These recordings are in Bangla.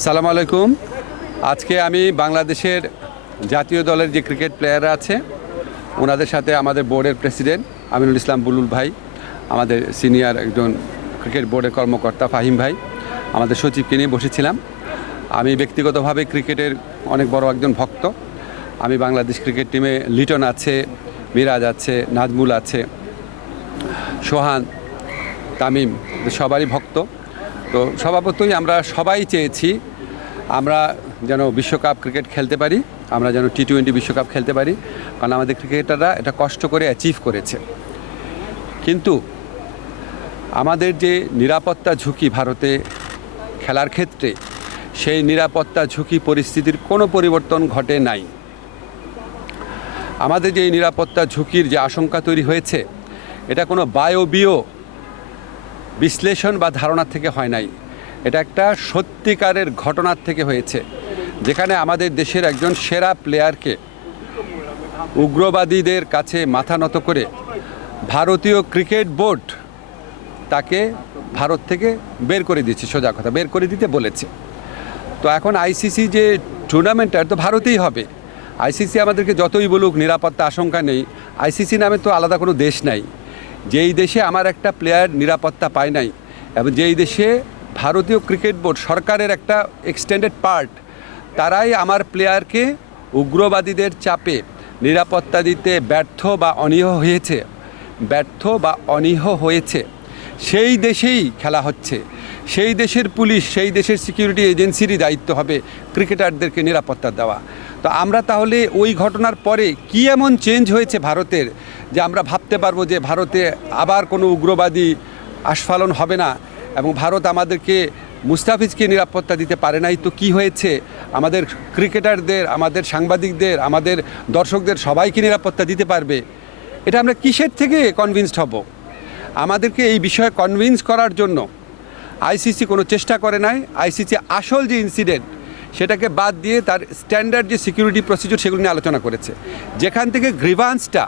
আসসালামু আলাইকুম। আজকে আমি বাংলাদেশের জাতীয় দলের যে ক্রিকেট প্লেয়াররা আছে ওনাদের সাথে আমাদের বোর্ডের প্রেসিডেন্ট আমিনুল ইসলাম বুলুল ভাই, আমাদের সিনিয়র একজন ক্রিকেট বোর্ডের কর্মকর্তা ফাহিম ভাই, আমাদের সচিবকে নিয়ে বসেছিলাম। আমি ব্যক্তিগতভাবে ক্রিকেটের অনেক বড় একজন ভক্ত। আমি বাংলাদেশ ক্রিকেট টিমে লিটন আছে, মিরাজ আছে, নাজমুল আছে, সোহান, তামিম, সবারই ভক্ত। তো স্বভাবতই আমরা সবাই চেয়েছি আমরা যেন বিশ্বকাপ ক্রিকেট খেলতে পারি, আমরা যেন টি-20 বিশ্বকাপ খেলতে পারি, কারণ আমাদের ক্রিকেটাররা এটা কষ্ট করে অ্যাচিভ করেছে। কিন্তু আমাদের যে নিরাপত্তা ঝুঁকি ভারতে খেলার ক্ষেত্রে, সেই নিরাপত্তা ঝুঁকি পরিস্থিতির কোনো পরিবর্তন ঘটে নাই। আমাদের যে নিরাপত্তা ঝুঁকির যে আশঙ্কা তৈরি হয়েছে, এটা কোনো বায়বীয় বিশ্লেষণ বা ধারণা থেকে হয় নাই, এটা একটা সত্যিকারের ঘটনার থেকে হয়েছে, যেখানে আমাদের দেশের একজন সেরা প্লেয়ারকে উগ্রবাদীদের কাছে মাথা নত করে ভারতীয় ক্রিকেট বোর্ড তাকে ভারত থেকে বের করে দিয়েছে, সোজা কথা বের করে দিতে বলেছে। তো এখন আইসিসি যে টুর্নামেন্টটা তো ভারতেই হবে। আইসিসি আমাদেরকে যতই বলুক নিরাপত্তা আশঙ্কা নেই, আইসিসি নামে তো আলাদা কোনো দেশ নাই। যেই দেশে আমার একটা প্লেয়ার নিরাপত্তা পায় নাই, এবং যেই দেশে ভারতীয় ক্রিকেট বোর্ড সরকারের একটা এক্সটেন্ডেড পার্ট, তারাই আমার প্লেয়ারকে উগ্রবাদীদের চাপে নিরাপত্তা দিতে ব্যর্থ বা অনীহ হয়েছে, সেই দেশেই খেলা হচ্ছে। সেই দেশের পুলিশ, সেই দেশের সিকিউরিটি এজেন্সিরই দায়িত্ব হবে ক্রিকেটারদেরকে নিরাপত্তা দেওয়া। তো আমরা তাহলে ওই ঘটনার পরে কি এমন চেঞ্জ হয়েছে ভারতের, যে আমরা ভাবতে পারবো যে ভারতে আবার কোনো উগ্রবাদী আস্ফালন হবে না, এবং ভারত আমাদেরকে মুস্তাফিজকে নিরাপত্তা দিতে পারে নাই তো কি হয়েছে, আমাদের ক্রিকেটারদের, আমাদের সাংবাদিকদের, আমাদের দর্শকদের সবাইকে নিরাপত্তা দিতে পারবে। এটা আমরা কিসের থেকে কনভিন্সড হব? আমাদেরকে এই বিষয়ে কনভিন্স করার জন্য আইসিসি কোনো চেষ্টা করে নাই। আইসিসি আসল যে ইনসিডেন্ট সেটাকে বাদ দিয়ে তার স্ট্যান্ডার্ড যে সিকিউরিটি প্রসিডিউর সেগুলো নিয়ে আলোচনা করেছে। যেখান থেকে গ্রিভান্সটা,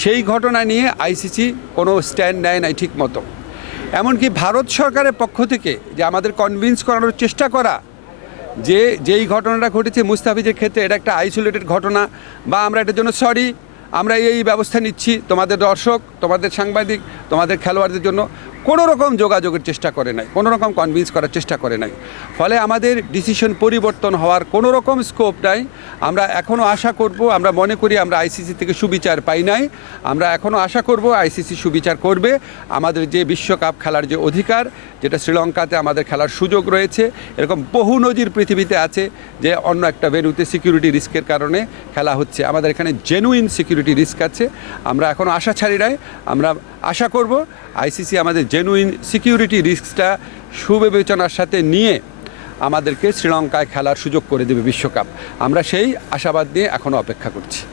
সেই ঘটনা নিয়ে আইসিসি কোনো স্ট্যান্ড নেয় নাই ঠিক মতো। এমনকি ভারত সরকারের পক্ষ থেকে যে আমাদের কনভিন্স করানোর চেষ্টা করা যে যেই ঘটনাটা ঘটেছে মুস্তাফিজের ক্ষেত্রে এটা একটা আইসোলেটেড ঘটনা, বা আমরা এটার জন্য সরি, আমরা এই ব্যবস্থা নিচ্ছি, তোমাদের দর্শক, তোমাদের সাংবাদিক, তোমাদের খেলোয়াড়দের জন্য কোনো রকম যোগাযোগের চেষ্টা করে নাই, কোনো রকম কনভিন্স করার চেষ্টা করে নাই। ফলে আমাদের ডিসিশন পরিবর্তন হওয়ার কোনো রকম স্কোপ নাই। আমরা এখনও আশা করব, আমরা মনে করি আমরা আইসিসি থেকে সুবিচার পাই নাই, আমরা এখনও আশা করব আইসিসি সুবিচার করবে। আমাদের যে বিশ্বকাপ খেলার যে অধিকার, যেটা শ্রীলঙ্কাতে আমাদের খেলার সুযোগ রয়েছে, এরকম বহু নজির পৃথিবীতে আছে যে অন্য একটা ভেন্যুতে সিকিউরিটি রিস্কের কারণে খেলা হচ্ছে, আমাদের এখানে জেনুইন সিকিউরিটি রিস্ক আছে। আমরা এখনও আশা ছাড়ি নাই, আমরা আশা করব আইসিসি আমাদের জেনুইন সিকিউরিটি রিস্কটা সুবিবেচনার সাথে নিয়ে আমাদেরকে শ্রীলঙ্কায় খেলার সুযোগ করে দেবে বিশ্বকাপ। আমরা সেই আশাবাদ নিয়ে এখনও অপেক্ষা করছি।